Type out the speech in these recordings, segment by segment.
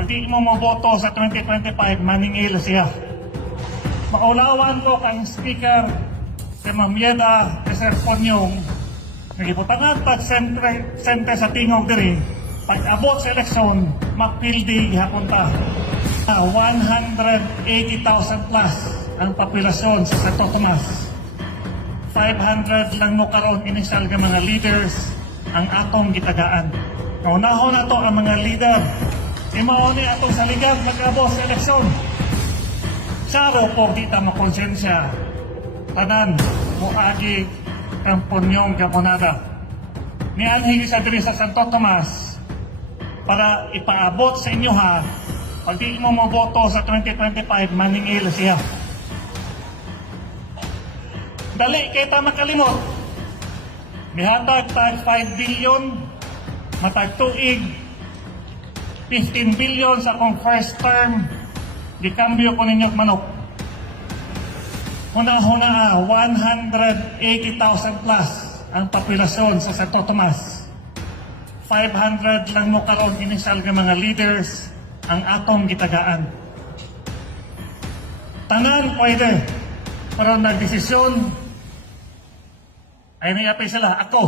Pag di mo moboto sa 2025, maningil siya. Maulawan ko kang speaker si Mamieda Sir Ponyong nagibutangan pag sente sa tingog diri pag abot sa eleksyon mapildi hapunta 180,000 plus ang populasyon sa Santo Tomas. 500 lang mo karon initial nga mga leaders ang atong gitagaan. Naunahon na to ang mga leader. Imao ni atong saligan pag-abot sa eleksyon. Saro po kita makonsensya. Tanan mo agi ang Ponyong Gamonada. Nianhigi sa diri sa Santo Tomas para ipaabot sa inyo ha. Pag di mo moboto sa 2025, maningil siya. Dali kay ta makalimot. Mihatag tag 5 billion, matag tuig, 15 billion sa akong first term, gikambyo ko ninyong manok. Huna-huna 180,000 plus ang populasyon sa Santo Tomas. 500 lang mo karon initial nga mga leaders ang atong gitagaan. Tanan pwede, pero nagdesisyon ay niyapay sila, ako.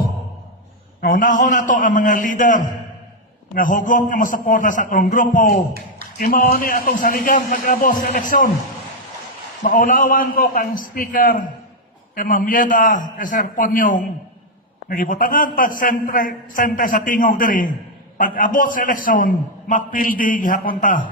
Naunahon na to ang mga leader nga hugok nga masuporta sa akong grupo. Imao ni atong saligang pag-abot sa eleksyon. Maulawan ko kang speaker kay Mamieda Sir Ponyong nagibutangan pag sente sa tingog diri pag abot sa eleksyon mapildi hapunta